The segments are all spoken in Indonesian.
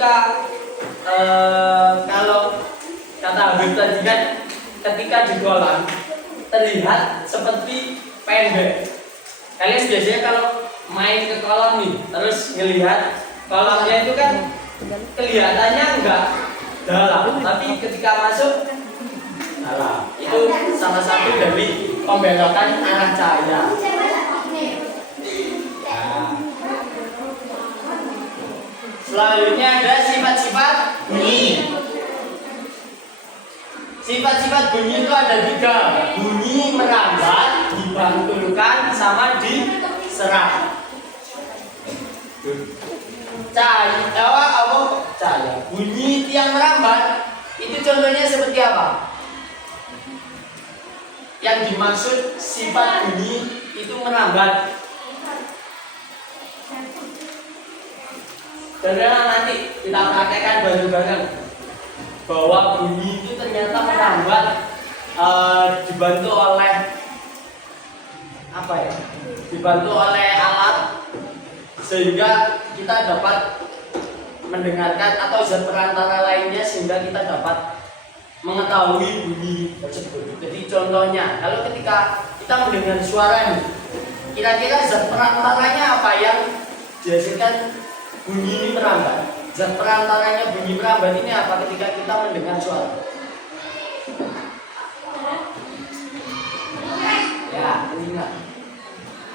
ketika kalau kata Habib tadi kan, ketika di kolam terlihat seperti pendek. Kalian biasanya kalau main ke kolam nih, terus ngelihat kolamnya itu kan kelihatannya enggak dalam, tapi ketika masuk dalam. Itu salah satu dari pembelokan arah cahaya. Selanjutnya ada sifat-sifat bunyi. Sifat-sifat bunyi itu ada 3. Bunyi merambat, dibantulkan, sama diserap. Cahaya. Bunyi tiang merambat itu contohnya seperti apa? Yang dimaksud sifat bunyi itu merambat. Saudara, nanti kita praktekkan bareng-bareng bahwa bunyi itu ternyata merambat dibantu oleh apa ya? Dibantu oleh alat sehingga kita dapat mendengarkan atau zat perantara lainnya sehingga kita dapat mengetahui bunyi tersebut. Jadi contohnya, kalau ketika kita mendengar suara ini, kira-kira zat perantaranya apa yang dihasilkan bunyi ini merambat? Zat perantaranya bunyi merambat ini apa ketika kita mendengar suara? Ya, telinga.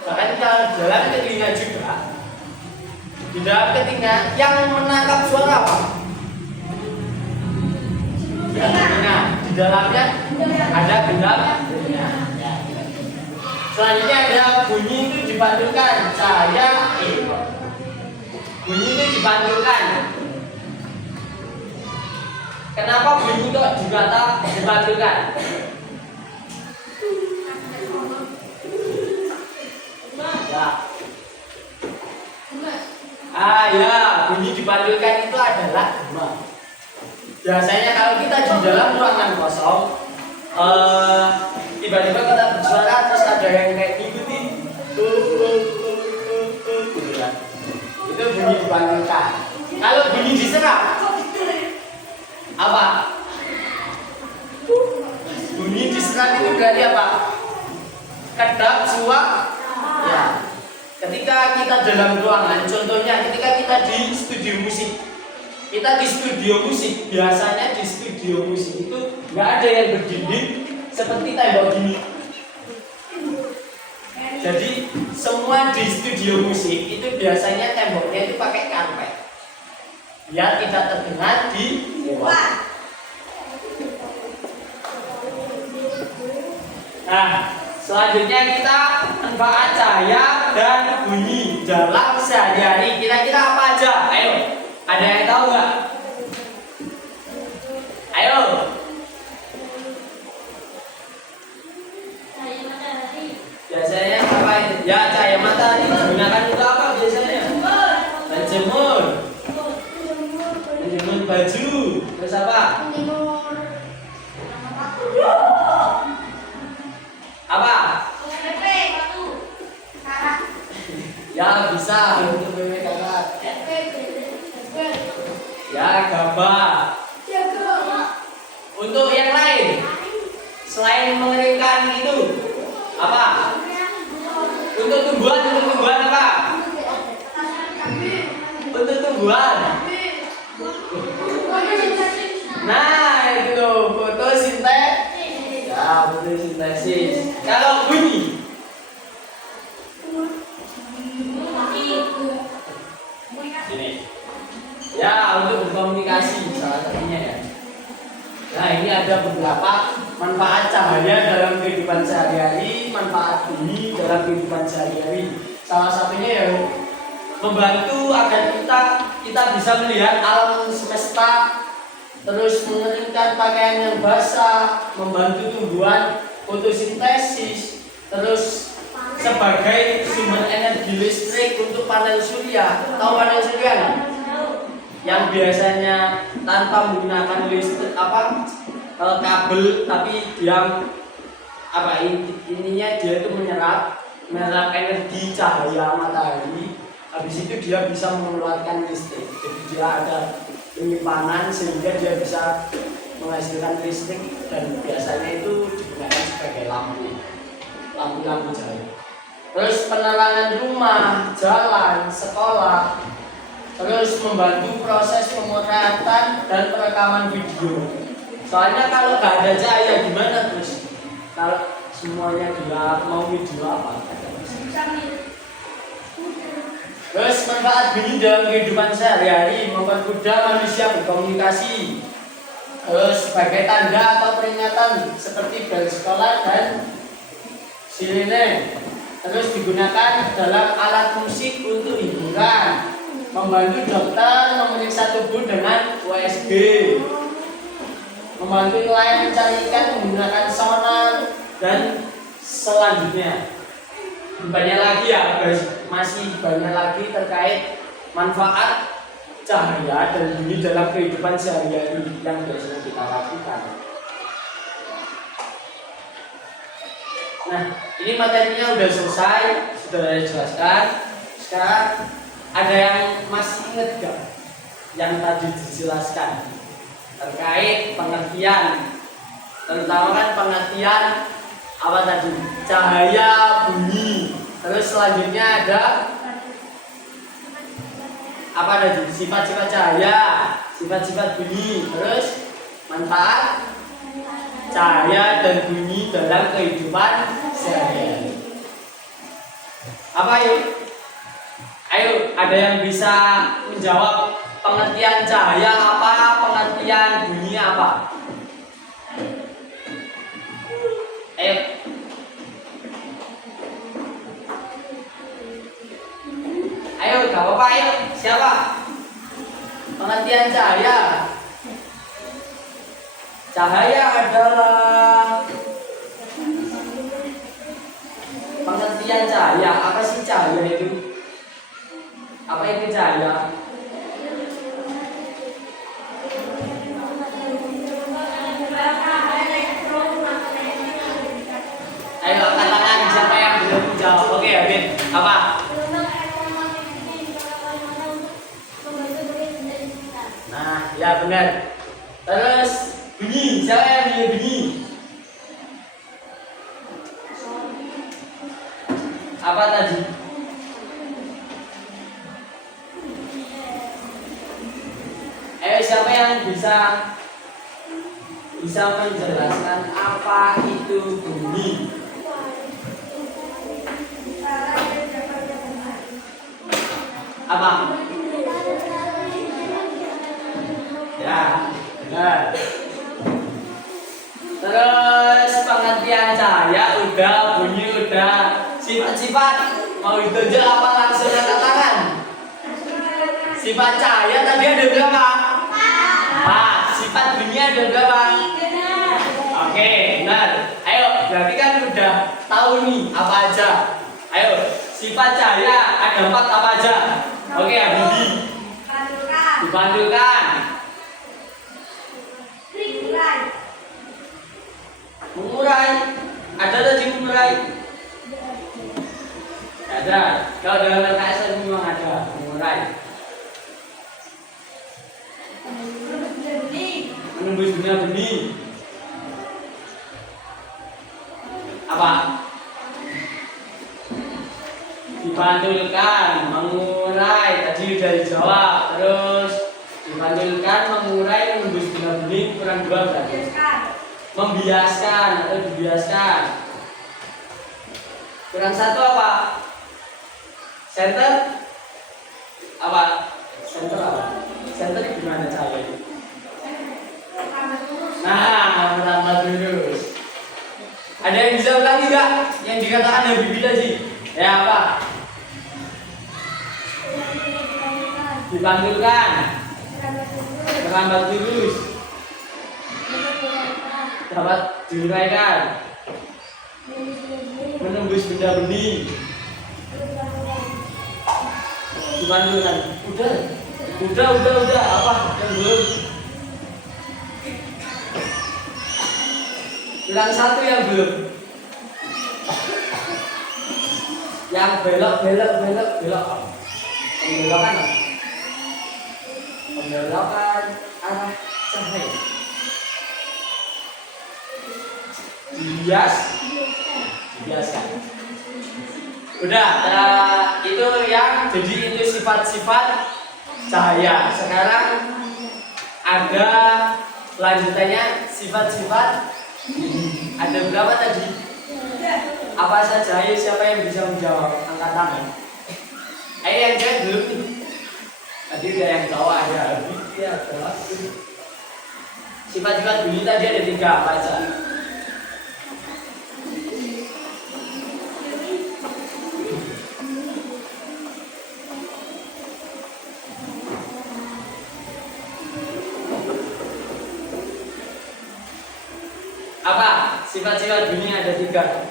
Bahkan kita dalam telinga juga. Di dalam telinga yang menangkap suara apa? Ya, telinga. Di dalamnya ada gendam. Ya. Selanjutnya ada bunyi itu dipantulkan, cahaya. Bunyi itu dipantulkan. Kenapa bunyi itu dikata dipantulkan? Ya, bunyi dipantulkan itu adalah gema. Biasanya kalau kita di dalam ruangan kosong, tiba-tiba kita bersuara terus ada yang kayak ngikutin, itu bunyi dipantulkan. Kalau bunyi diserap, apa? Bunyi diserap itu berarti apa? Kedap, suap, ya. Ketika kita dalam ruangan, contohnya ketika kita di studio musik, biasanya di studio musik itu nggak ada yang berdinding seperti tembok gini. Jadi semua di studio musik itu biasanya temboknya itu pakai karpet, biar tidak terdengar di luar. Nah, selanjutnya kita manfaat cahaya dan bunyi dalam sehari-hari. Kira-kira apa aja? Ayo, ada yang tahu nggak? Ayo. Biasanya apa? Ya, cahaya matahari digunakan untuk apa biasanya? Menjemur. Menjemur baju. Terus apa? Apa? Ya, bisa untuk bebek karat. Ya, gambar. Untuk yang lain, selain mengeringkan itu, apa? Untuk tumbuhan apa? Untuk tumbuhan. Nah, itu fotosintesis. Ya, fotosintesis. Kalau bunyi, ini. Ya, untuk berkomunikasi salah satunya ya. Nah, ini ada beberapa manfaat cahaya dalam kehidupan sehari-hari, manfaat bunyi dalam kehidupan sehari-hari. Salah satunya ya membantu agar kita bisa melihat alam semesta, terus mengeringkan pakaian yang basah, membantu tumbuhan fotosintesis, terus sebagai sumber energi listrik untuk panel surya. Tahu panel surya nggak? Yang biasanya tanpa menggunakan listrik kabel, tapi dia ininya dia itu menyerap energi cahaya matahari. Habis itu dia bisa mengeluarkan listrik. Jadi dia ada penyimpanan sehingga dia bisa menghasilkan listrik, dan biasanya itu digunakan sebagai lampu jahit. Terus penerangan rumah, jalan, sekolah, terus membantu proses pemotretan dan perekaman video. Soalnya kalau nggak ada cahaya gimana terus? Kalau semuanya gelap, mau video apa? Terus manfaat bunyi dalam kehidupan sehari-hari, mempermudah manusia berkomunikasi. Terus sebagai tanda atau peringatan seperti bel sekolah dan sirene. Terus digunakan dalam alat musik untuk hiburan, membantu dokter memeriksa tubuh dengan USG, membantu nelayan mencari ikan menggunakan sonar, dan selanjutnya banyak lagi ya guys, masih banyak lagi terkait manfaat cahaya dan bunyi dalam kehidupan sehari-hari yang biasanya kita lakukan. Nah, ini materinya udah selesai, sudah saya jelaskan. Sekarang ada yang masih ingat gak yang tadi dijelaskan terkait pengertian, terutama kan pengertian apa tadi? Cahaya, bunyi. Terus selanjutnya ada apa tadi? Sifat-sifat cahaya, sifat-sifat bunyi. Terus manfaat cahaya dan bunyi dalam kehidupan sehari-hari. Apa yuk? Ayo, ada yang bisa menjawab pengertian cahaya apa, pengertian bunyi apa? Ayo. Ayo, gak apa-apa, ayo. Siapa? Pengertian cahaya. Cahaya adalah pengertian cahaya. Apa sih cahaya itu? Apa itu cahaya? Ayo katakan siapa yang belum jawab. Oke, Abin. Apa? Nah, ya benar. Terus bunyi, siapa yang punya bunyi? Apa tadi? Siapa yang bisa menjelaskan apa itu bunyi? Apa? Ya, benar. Terus pengertian cahaya udah, bunyi udah, sifat-sifat mau ditunjuk apa langsung angkat tangan? Sifat cahaya tadi ada berapa? Sifat bunyi ada berapa? Oke, benar. Ayo, berarti kan udah tahu nih apa aja. Ayo, sifat cahaya ada 4 apa aja? Oke, Abidi. Dibandulkan. Mengurai. Ada tadi mengurai? Ada. Kalau dalam LKS memang ada mengurai. Menembus dunia benih. Apa? Dibantulkan, mengurai. Tadi sudah dijawab. Terus dibantulkan, mengurai, menembus dunia benih. Kurang 2 berarti. Membiaskan atau dibiaskan. Kurang 1 apa? Center? Apa? Center apa? Center gimana cahaya? Nah, melambat terus. Ada yang bisa ulangi nggak? Yang dikatakan Habibie tadi? Ya apa? Dibantulkan, melambat terus, dapat diuraikan, menembus benda benih, dibantulkan. Udah. Apa yang belum? Bilang 1 yang belum. Yang belok. Belok kan? Apa membelokkan arah cahaya. Dibiaskan. Udah, itu yang jadi itu sifat-sifat cahaya. Sekarang ada lanjutannya sifat-sifat. Ada berapa tadi? Apa saja? Ayo, siapa yang bisa menjawab? Angkat tangan. Ayo yang jawab dulu nih. Tadi udah yang cowok ada Habib ya, ada. Sifat-sifat bunyi tadi ada 3, apa aja? Apa? Sifat-sifat bunyi ada 3.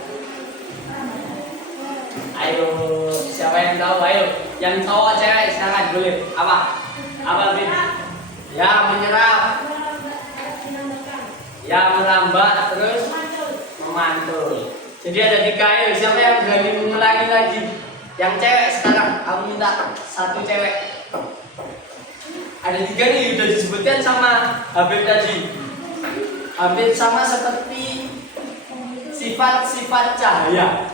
Ayo, siapa yang tahu? Ayo, yang cowok cewek silakan boleh. Apa? Apa Bin? Ya, menyerap. Ya, melambat, terus memantul. Jadi ada 3. Ayo, siapa yang berani mengulangi lagi? Yang cewek sekarang, kamu minta 1 cewek. Ada 3 nih, udah disebutkan sama Habib tadi. Hampir sama seperti sifat-sifat cahaya.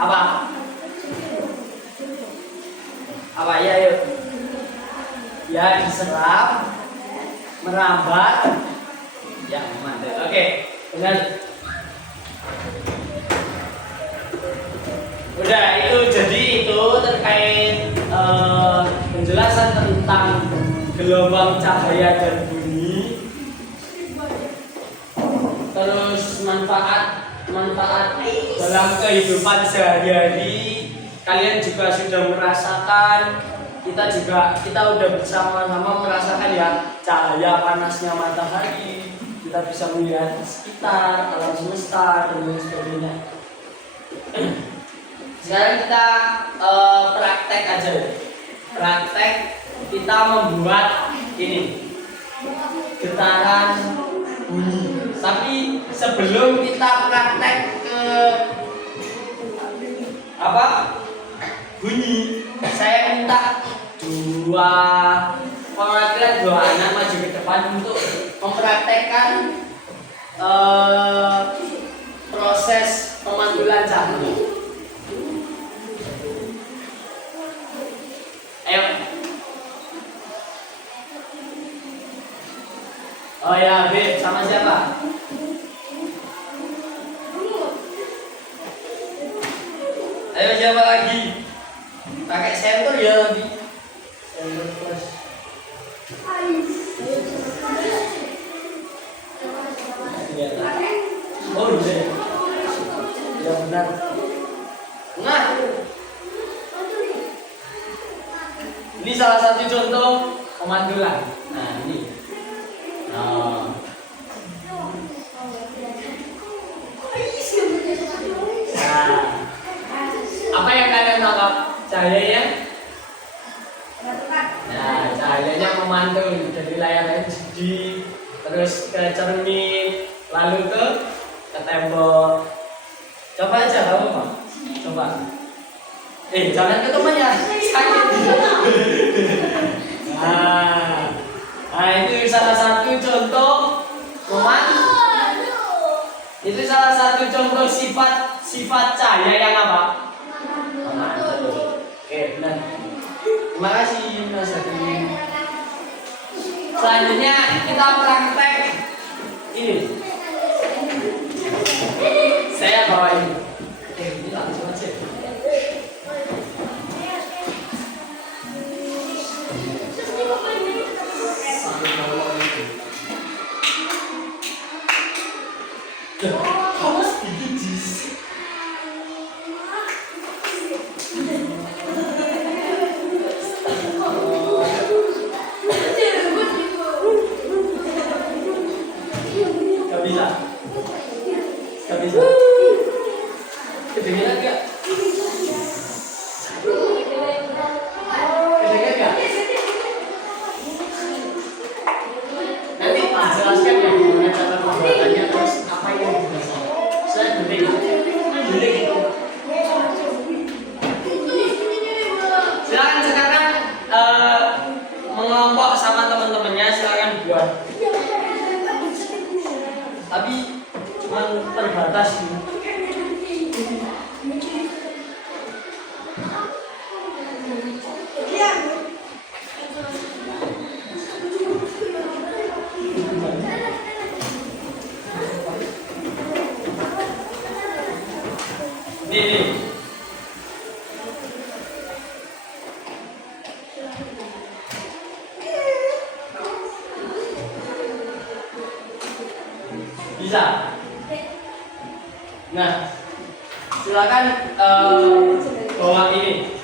Apa? Apa ya, yuk? Ya, diserap, merambat, ya memantul. Oke, benar. Udah, itu jadi itu terkait penjelasan tentang gelombang cahaya dan bunyi. Terus manfaat dalam kehidupan sehari-hari. Kalian juga sudah merasakan, kita udah bersama-sama merasakan ya cahaya panasnya matahari. Kita bisa melihat sekitar alam semesta dan lain sebagainya. Sekarang kita praktek aja. Praktek kita membuat ini getaran bunyi. Tapi sebelum kita praktek ke bunyi, saya minta 2 anak maju ke depan untuk mempraktekkan proses pemantulan cahaya. Ayo. Oh ya, Beb, sama siapa? Ayo, siapa lagi? Pakai senter ya nanti. Senter plus. Oh iya. Ya benar. Nah, ini salah satu contoh pemantulan. Nah ini. Nah, apa yang kalian tangkap? Cahayanya? Nah, cahayanya memantul dari layar LCD, terus ke cermin, lalu ke tembok. Coba aja kamu, Pak. Coba. Jangan ke temannya, sakit. Nah, itu salah satu contoh itu salah satu contoh sifat cahaya yang apa? Memantul. Oke, benar. Terima kasih Mas Hadi. Selanjutnya kita praktek ini. Saya bawa ini. Ini langsung aja. Kamu sedikit sih. Gak bisa. silakan sekarang mengelompok sama teman-temannya, silakan buat. Tapi cuma terbatas gitu. Nih. Bisa. Nah, silakan bawa ini.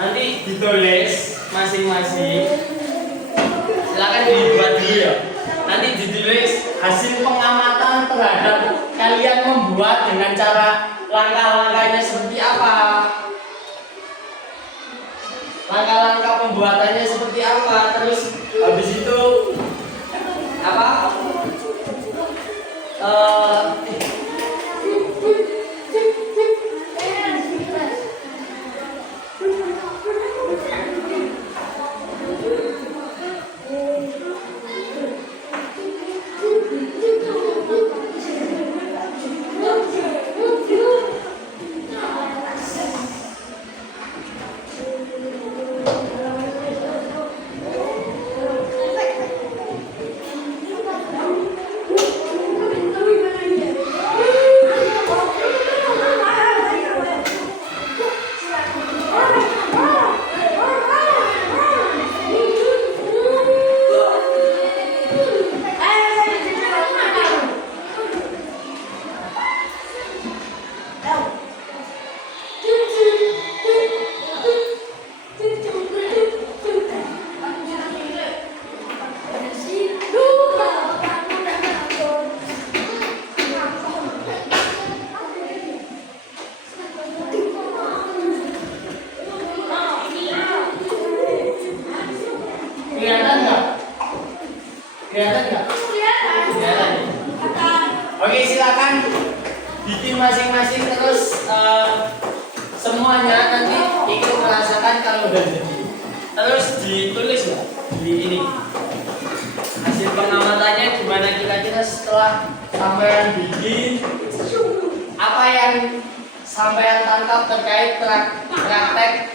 Nanti ditulis masing-masing. Silakan dibuat dulu ya. Nanti ditulis hasil pengamatan terhadap kalian membuat dengan cara langkah-langkahnya seperti apa. Langkah-langkah pembuatannya seperti apa. Terus habis itu apa? Kelihatan nggak? Kelihatan nggak? Kelihatan. Oke, silakan bikin masing-masing terus semuanya nanti ikut merasakan kalau udah jadi. Terus ditulis ya di ini hasil pengamatannya gimana kira-kira setelah sampean bikin, apa yang sampean tangkap terkait praktek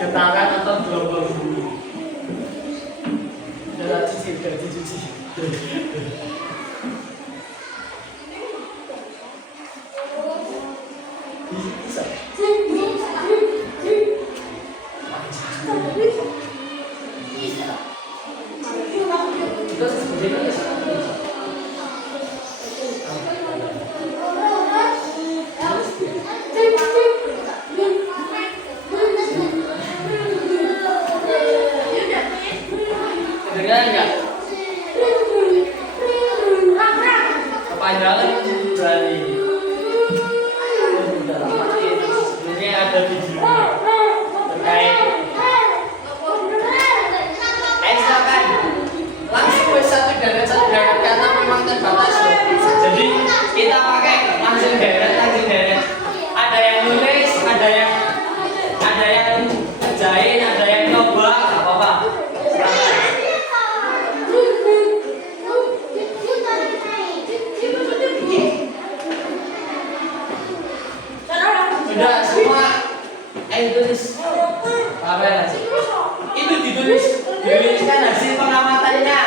getaran atau gelombang bumi. Udah dicuci. Bisa. Kedengaran nggak? Kepanjangan dari sebenarnya ada videonya terkait. Silakan langsung satu deret karena memang terbatas. Jadi kita pakai langsung deret. Ada yang nulis, ada yang ngerjain, ada yang nyoba, nggak apa-apa. Sudah semua tulis apa itu dituliskan hasil pengamatannya,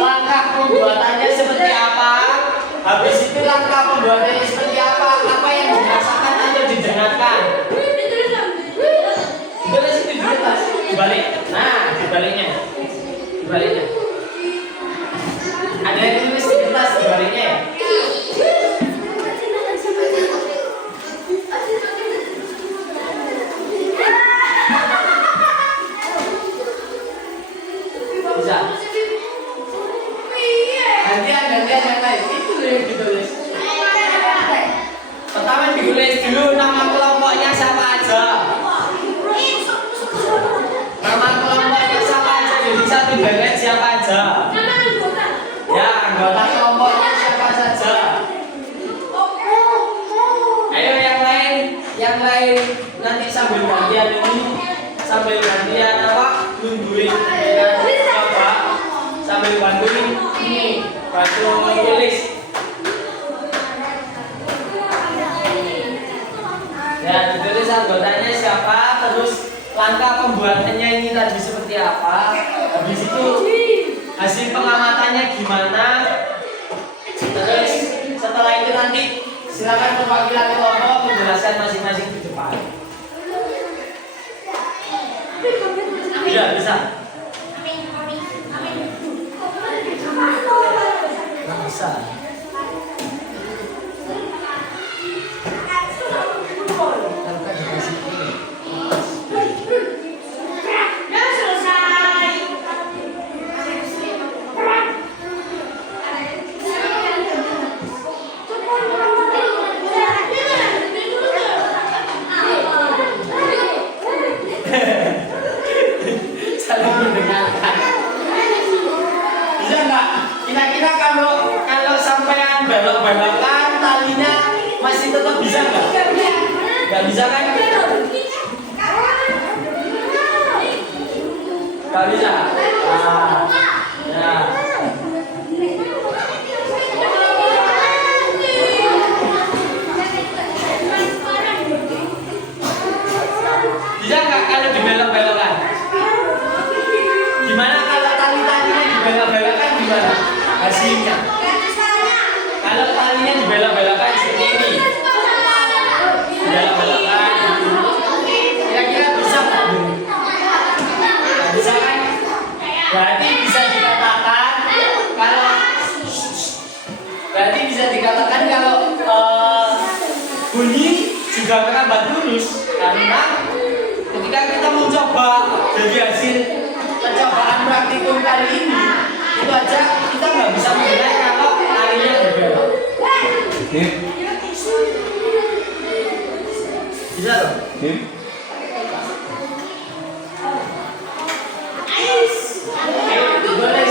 langkah pembuatannya seperti apa, habis itu langkah pembuatannya seperti apa yang dirasakan atau didengarkan. Tulis itu dibalik. Nah, dibaliknya ada yang tulis di kertas dibaliknya ya. Bisa. Gantian yang lain itu yang ditulis. yang lain nanti sambil gantian apa nungguin coba sambil bantuin ini bantu tulis ya, ditulis anggotanya siapa, terus langkah pembuatannya ini tadi seperti apa, habis itu hasil pengamatannya gimana, terus setelah itu nanti silakan perwakilan kelompok menjelaskan masing-masing di depan. Iya, bisa. Nggak bisa. Kan dikasih ini. Saling mendengarkan. Bisa nggak? Kira-kira kalau sampean belok-belokan talinya masih tetap bisa nggak? Nggak bisa kan? Nggak bisa. Ya. Bisa nggak kalau dibelok-belokkan? Gimana kalau tali-talinya dibelok-belokkan gimana hasilnya? Kalau talinya dibelok-belokkan seperti ini, dibelok-belokkan, kira-kira bisa nggak? Bisa kan? Berarti bisa dikatakan kalau bunyi juga merambat lurus karena ketika kita mencoba dari hasil percobaan praktikum kali ini itu aja kita nggak bisa menilai kalau talinya berbelok. Bisa loh. Boleh.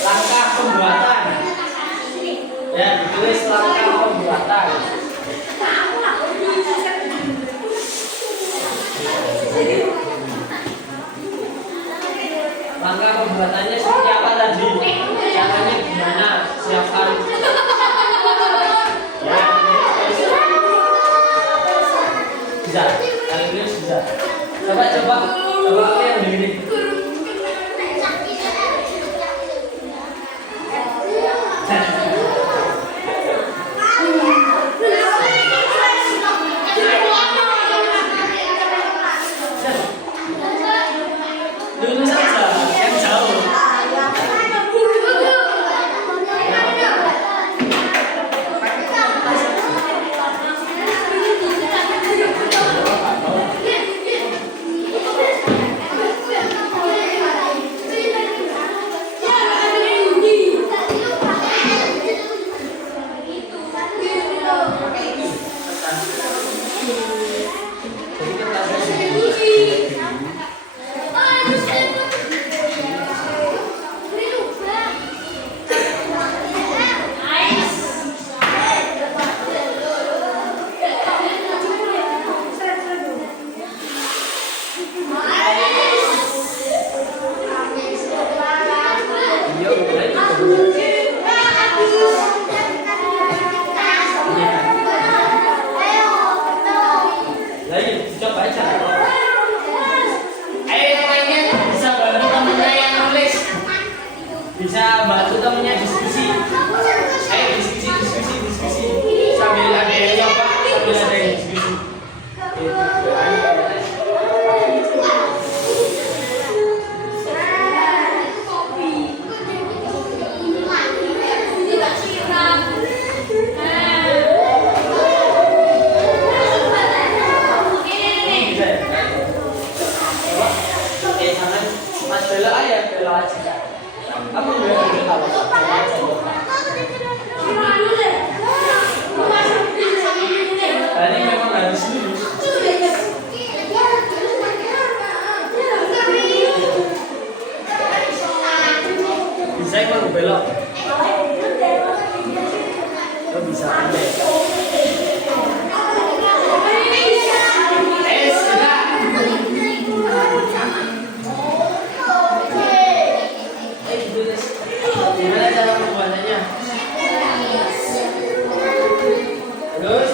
Langkah pembuatan. Ya, ditulis langkah pembuatan. Langkah pembuatannya seperti apa tadi? Caranya gimana? Siapkan. Ya, bisa. Kali ini bisa. Coba yang begini. Dulu saja yang jauh. Bisa bantu temennya diskusi. Ayo diskusi sambil ada yang nyoba, sambil ada yang diskusi. Mas belok aja. Apa yang tahu? Ini Lo bisa pandai. Gimana cara pembuatannya? Terus?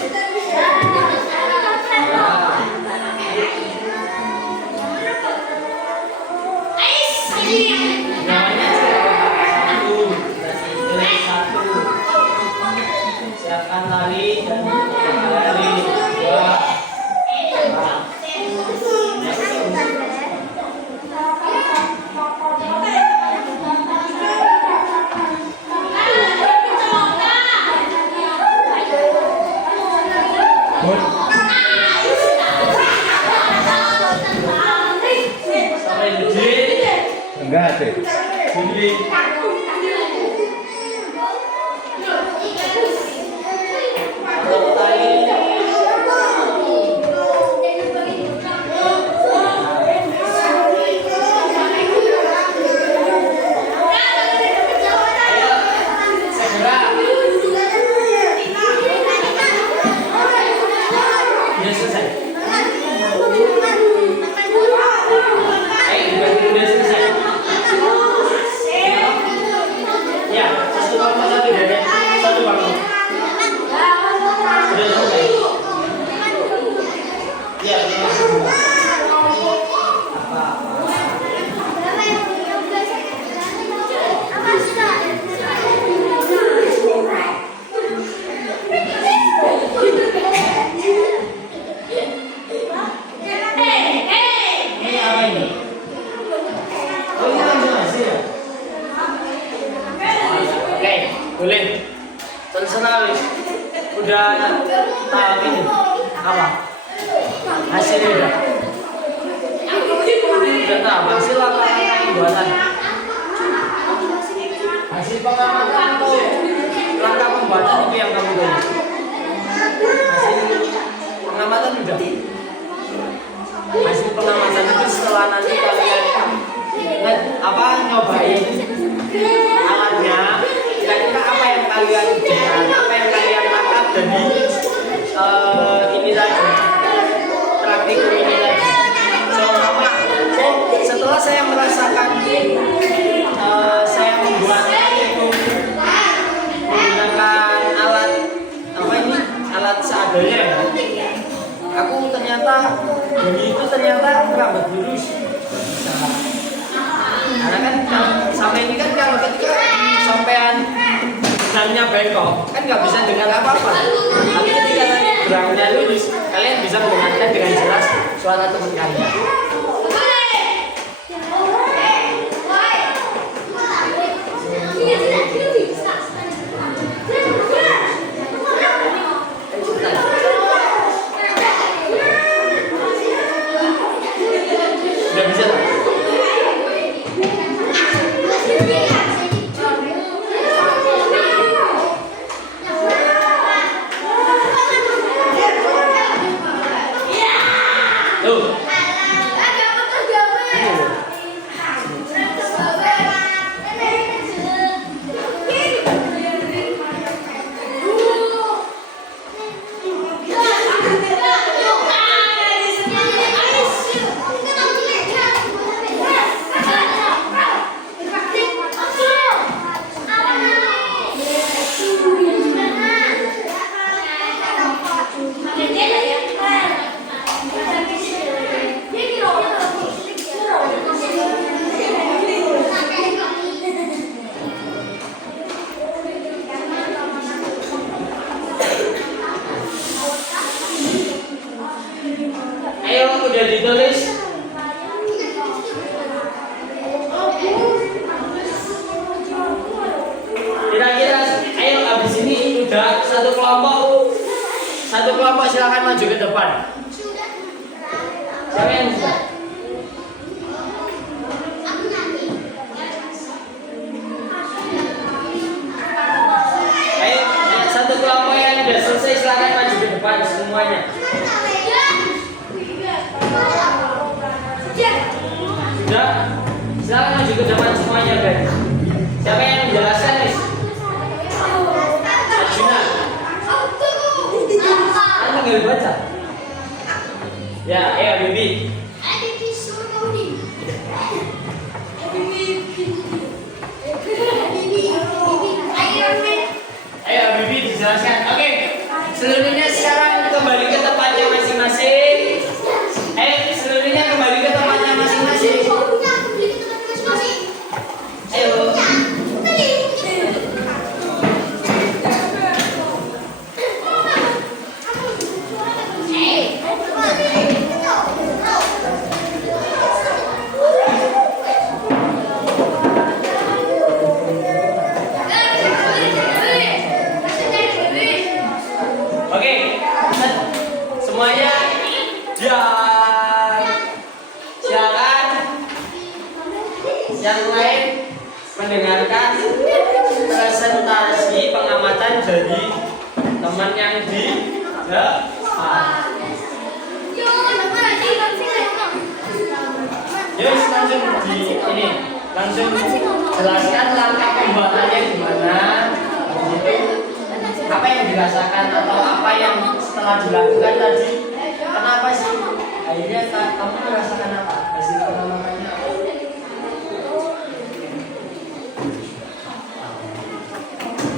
Namanya satu. Siapkan tali dan tali dua. Sampai gede. Enggak sih. Gede. Udah selesai. Udah selesai. Ya, satu bangku satu dede, satu bangku. Udah selesai. Ya, ini apa ini? Oh, ini langsung hasil ya? Oke, boleh. Selesai wis. Udah tahap ini apa? Hasilnya udah. Udah tahu hasil apa pembuatan? Hasil pengamatan atau langkah pembuatan itu yang kamu tulis? Hasil pengamatan udah. Hasil pengamatan itu setelah nanti kalian nyobain alatnya, kira-kira apa yang kalian tangkap dari ini tadi, praktikum ini tadi. Setelah saya merasakan saya membuat itu menggunakan alat seadanya, aku ternyata bunyi itu ternyata lambat lurus. Karena kan sampai ini kan kalau ketika sampean benangnya bengkok kan nggak bisa dengar apa-apa. Tapi ketika benangnya lurus, kalian bisa mendengarkan dengan jelas suara teman kalian. Udah bisa tak? Tuh. Ayo udah ditulis. Kira-kira ayo abis ini udah satu kelompok silakan maju ke depan. Siapa yang sudah? Ayo satu kelompok yang udah selesai silakan maju ke depan semuanya. Sudah? Silakan maju ke depan semuanya, guys. Siapa yang menjelaskan? yang di depan. Yuk langsung di ini, langsung jelaskan langkah pembuatannya gimana. Apa yang dirasakan atau apa yang setelah dilakukan tadi? Kenapa sih akhirnya kamu merasakan apa? Hasil pengalamannya apa?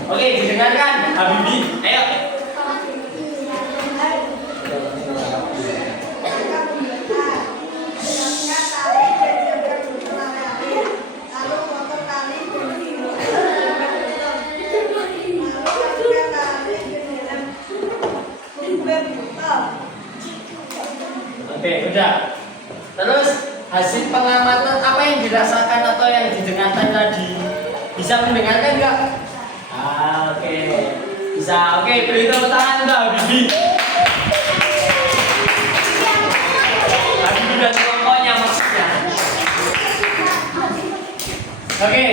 Oke, didengarkan Habibi. Ayo. Oke, udah. Terus hasil pengamatan apa yang dirasakan atau yang didengarkan tadi? Bisa mendengarkan nggak? Oke. Bisa. Oke, beri tepuk tangan untuk Habibi. Habibi dan kelompoknya maksudnya. Oke,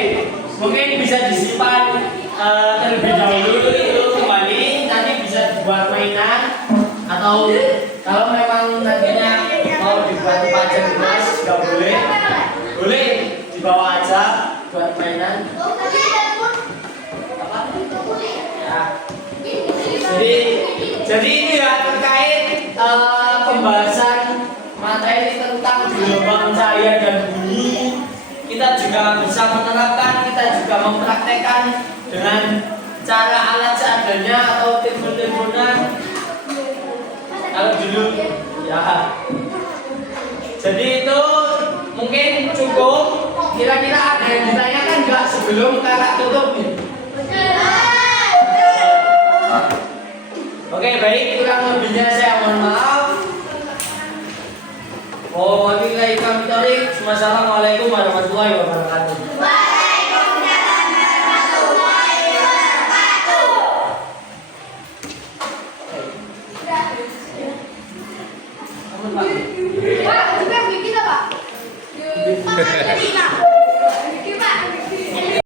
mungkin bisa disimpan terlebih dahulu itu kembali. Nanti bisa dibuat mainan atau kalau memang nantinya mau dibuat pajak emas juga boleh dibawa aja buat mainan. Apa? Ya. Jadi ini ya terkait pembahasan materi tentang gelombang cahaya dan bunyi. Kita juga bisa menerapkan, kita juga mempraktekkan dengan cara alat seadanya atau telepon-teleponan. Kalau dulu ya. Jadi itu mungkin cukup. Kira-kira ada yang ditanyakan nggak sebelum kakak tutup nih? Oke, baik, kurang lebihnya saya mohon maaf. Wabillahi taufiq. Wassalamualaikum warahmatullahi wabarakatuh. Waalaikumsalam warahmatullahi wabarakatuh. Pak, juga bikin apa? Pak,